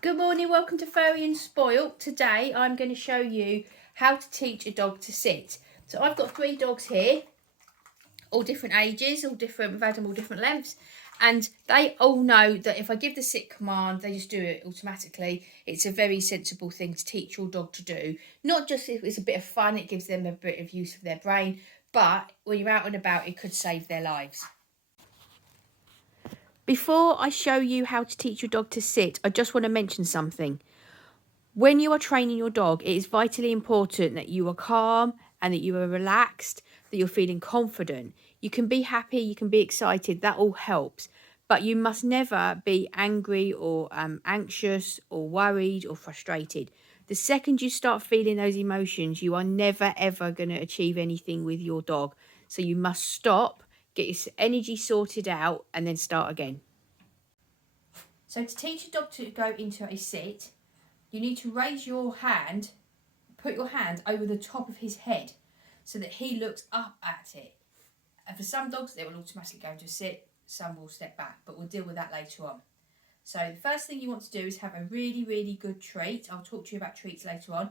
Good morning, welcome to Furry and Spoilt. Today I'm going to show you how to teach a dog to sit. So I've got 3 dogs here, all different ages, we've had them all different lengths, and they all know that if I give the sit command, they just do it automatically. It's a very sensible thing to teach your dog to do. Not just if it's a bit of fun, it gives them a bit of use of their brain, but when you're out and about, it could save their lives. Before I show you how to teach your dog to sit, I just want to mention something. When you are training your dog, it is vitally important that you are calm and that you are relaxed, that you're feeling confident. You can be happy, you can be excited, that all helps. But you must never be angry or anxious or worried or frustrated. The second you start feeling those emotions, you are never ever going to achieve anything with your dog. So you must stop, get your energy sorted out, and then start again. So to teach a dog to go into a sit, you need to raise your hand, put your hand over the top of his head so that he looks up at it. And for some dogs, they will automatically go into a sit, some will step back, but we'll deal with that later on. So the first thing you want to do is have a really, really good treat. I'll talk to you about treats later on.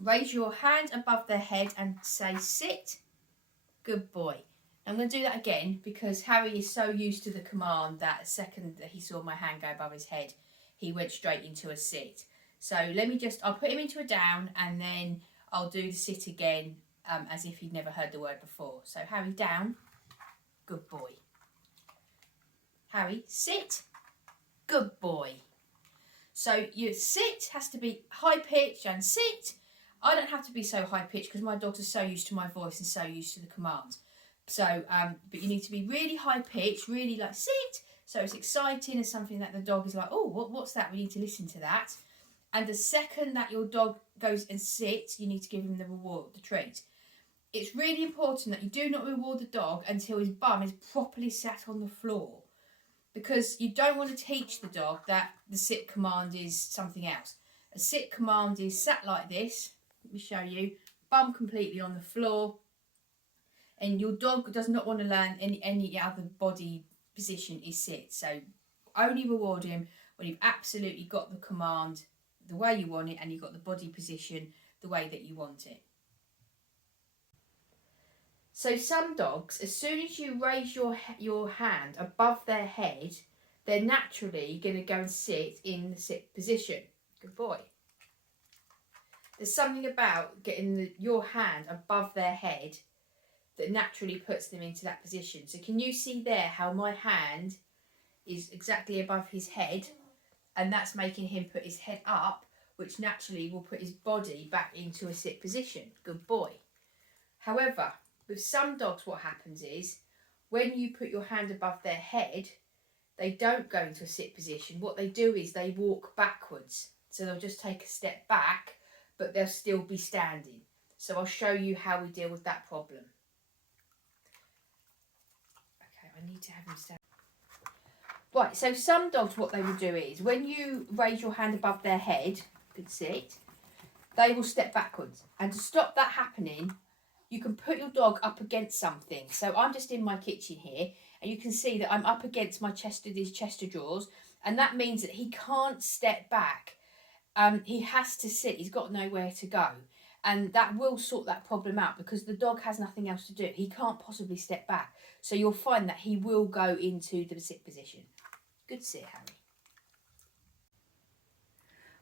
Raise your hand above their head and say, sit. Good boy. I'm going to do that again because Harry is so used to the command that the second that he saw my hand go above his head, he went straight into a sit. So I'll put him into a down and then I'll do the sit again as if he'd never heard the word before. So Harry, down. Good boy. Harry, sit. Good boy. So your sit has to be high pitched and sit. I don't have to be so high pitched because my dogs are so used to my voice and so used to the command. So, but you need to be really high pitched, really like sit. So it's exciting and something that the dog is like, oh, what's that? We need to listen to that. And the second that your dog goes and sits, you need to give him the reward, the treat. It's really important that you do not reward the dog until his bum is properly sat on the floor. Because you don't want to teach the dog that the sit command is something else. A sit command is sat like this. Let me show you. Bum completely on the floor. And your dog does not want to learn any other body position is sit. So only reward him when you've absolutely got the command the way you want it and you've got the body position the way that you want it. So some dogs, as soon as you raise your hand above their head, they're naturally going to go and sit in the sit position. Good boy. There's something about getting your hand above their head that naturally puts them into that position. So can you see there how my hand is exactly above his head, and that's making him put his head up, which naturally will put his body back into a sit position. Good boy. However, with some dogs what happens is when you put your hand above their head, they don't go into a sit position. What they do is they walk backwards. So they'll just take a step back, but they'll still be standing. So I'll show you how we deal with that problem. I need to have him stand. Right, so some dogs, what they will do is when you raise your hand above their head, good sit, they will step backwards. And to stop that happening, you can put your dog up against something. So I'm just in my kitchen here, and you can see that I'm up against these Chester drawers, and that means that he can't step back. He has to sit. He's got nowhere to go. And that will sort that problem out because the dog has nothing else to do. He can't possibly step back. So you'll find that he will go into the sit position. Good sit, Harry.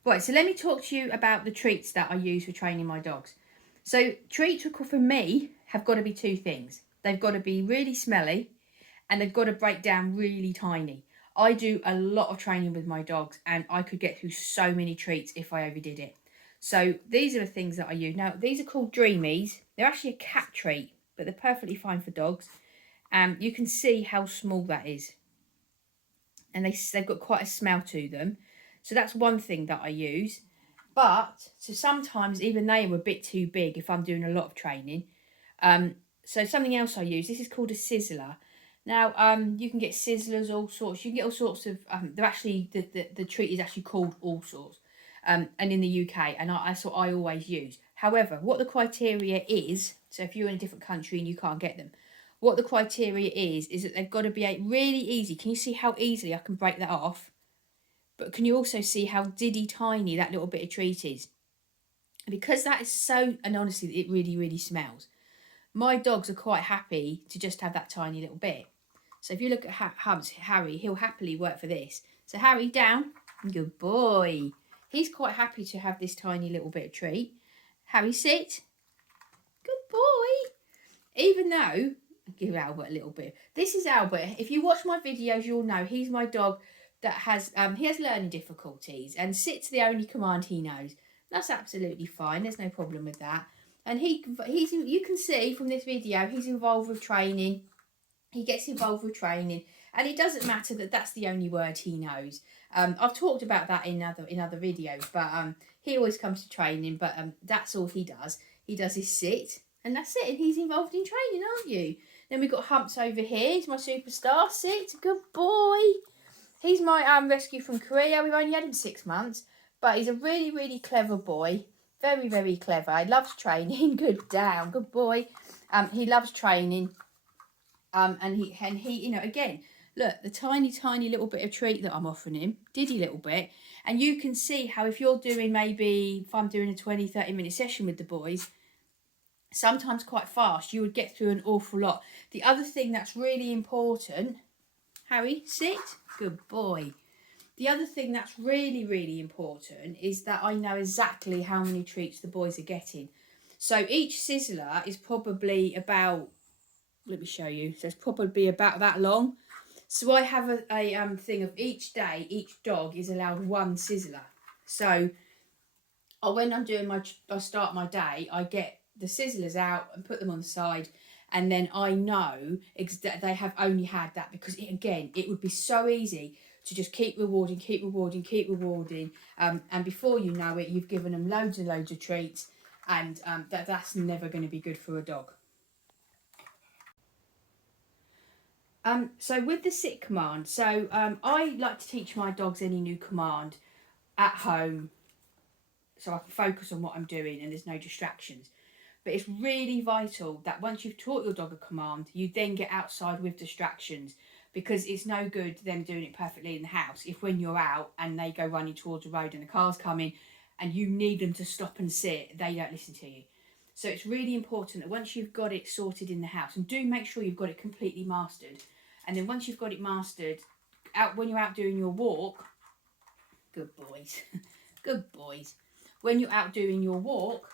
Right, so let me talk to you about the treats that I use for training my dogs. So treats for me have got to be 2 things. They've got to be really smelly and they've got to break down really tiny. I do a lot of training with my dogs and I could get through so many treats if I overdid it. So these are the things that I use. Now, these are called Dreamies. They're actually a cat treat, but they're perfectly fine for dogs. You can see how small that is. And they've got quite a smell to them. So that's one thing that I use. But, so sometimes even they are a bit too big if I'm doing a lot of training. So something else I use, this is called a sizzler. Now, you can get sizzlers, all sorts. You can get all sorts of, they're actually, the treat is actually called All Sorts. And in the UK, and that's what I always use. However, what the criteria is, so if you're in a different country and you can't get them, what the criteria is that they've got to be really easy. Can you see how easily I can break that off? but can you also see how diddy tiny that little bit of treat is? Because that is so, and honestly, it really, really smells. My dogs are quite happy to just have that tiny little bit. So if you look at Harry, he'll happily work for this. So Harry, down. Good boy. He's quite happy to have this tiny little bit of treat. Harry, sit. Good boy. Even though, I'll give Albert a little bit. This is Albert. If you watch my videos, you'll know he's my dog that has learning difficulties, and sit's the only command he knows. That's absolutely fine. There's no problem with that. And you can see from this video, he's involved with training. He gets involved with training, and it doesn't matter that that's the only word he knows. I've talked about that in other videos, but he always comes to training. But that's all he does. He does his sit, and that's it. And he's involved in training, aren't you? Then we've got Humps over here. He's my superstar. Sit, good boy. He's my rescue from Korea. We've only had him 6 months, but he's a really, really clever boy. Very, very clever. He loves training. Good down, good boy. He loves training. And he, you know, again, look, the tiny, tiny little bit of treat that I'm offering him, diddy little bit. And you can see how if you're doing if I'm doing a 20, 30-minute session with the boys, sometimes quite fast, you would get through an awful lot. The other thing that's really important, Harry, sit, good boy. The other thing that's really, really important is that I know exactly how many treats the boys are getting. So each sizzler is probably about, let me show you, so it's probably about that long. So I have a thing of each day, each dog is allowed 1 sizzler. So when I'm doing I start my day, I get the sizzlers out and put them on the side, and then I know that they have only had that, because it would be so easy to just keep rewarding, and before you know it, you've given them loads and loads of treats, and that's never going to be good for a dog. So with the sit command, I like to teach my dogs any new command at home, so I can focus on what I'm doing and there's no distractions. But it's really vital that once you've taught your dog a command, you then get outside with distractions, because it's no good them doing it perfectly in the house if when you're out and they go running towards the road and the car's coming and you need them to stop and sit, they don't listen to you. So it's really important that once you've got it sorted in the house, and do make sure you've got it completely mastered, and then once you've got it mastered, when you're out doing your walk, good boys, good boys, when you're out doing your walk,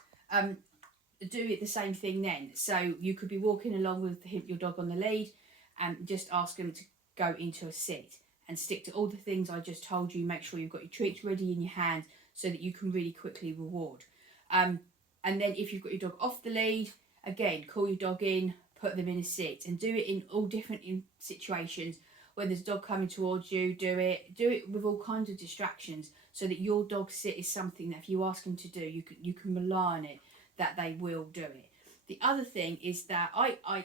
do it the same thing then. So you could be walking along with your dog on the lead, and just ask them to go into a sit and stick to all the things I just told you. Make sure you've got your treats ready in your hand so that you can really quickly reward. And then if you've got your dog off the lead, again, call your dog in, put them in a sit, and do it in all different situations. When there's a dog coming towards you, do it with all kinds of distractions, so that your dog sit is something that if you ask them to do, you can rely on it, that they will do it. The other thing is that I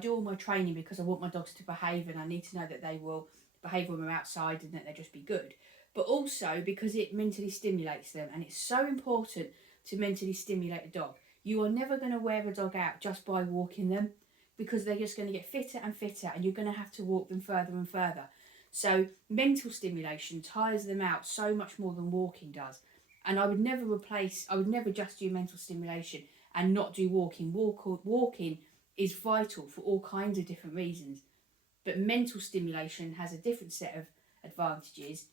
do all my training because I want my dogs to behave, and I need to know that they will behave when we're outside and that they'll just be good. But also because it mentally stimulates them, and it's so important to mentally stimulate a dog. You are never going to wear a dog out just by walking them, because they're just going to get fitter and fitter, and you're going to have to walk them further and further. So mental stimulation tires them out so much more than walking does. And I would never just do mental stimulation and not do walking. Walking is vital for all kinds of different reasons. But mental stimulation has a different set of advantages.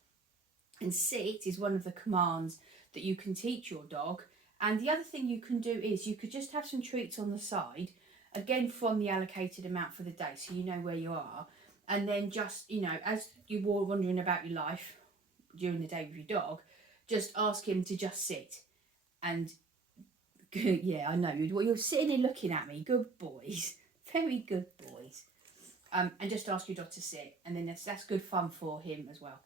And sit is one of the commands that you can teach your dog. And the other thing you can do is you could just have some treats on the side, again from the allocated amount for the day, so you know where you are. And then just, as you're wandering about your life during the day with your dog, just ask him to just sit. And yeah, I know, you're sitting there looking at me. Good boys. Very good boys. And just ask your dog to sit. And then that's good fun for him as well.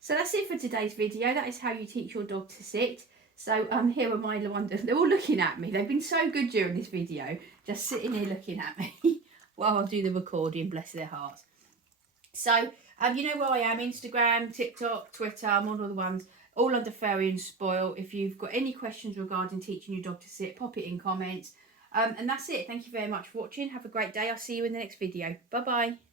So that's it for today's video. That is how you teach your dog to sit. So here are my Lawanda. They're all looking at me. They've been so good during this video. Just sitting here looking at me while I do the recording. Bless their hearts. So you know where I am. Instagram, TikTok, Twitter. I'm on all the ones. All under Furry and Spoilt. If you've got any questions regarding teaching your dog to sit, pop it in comments. And that's it. Thank you very much for watching. Have a great day. I'll see you in the next video. Bye-bye.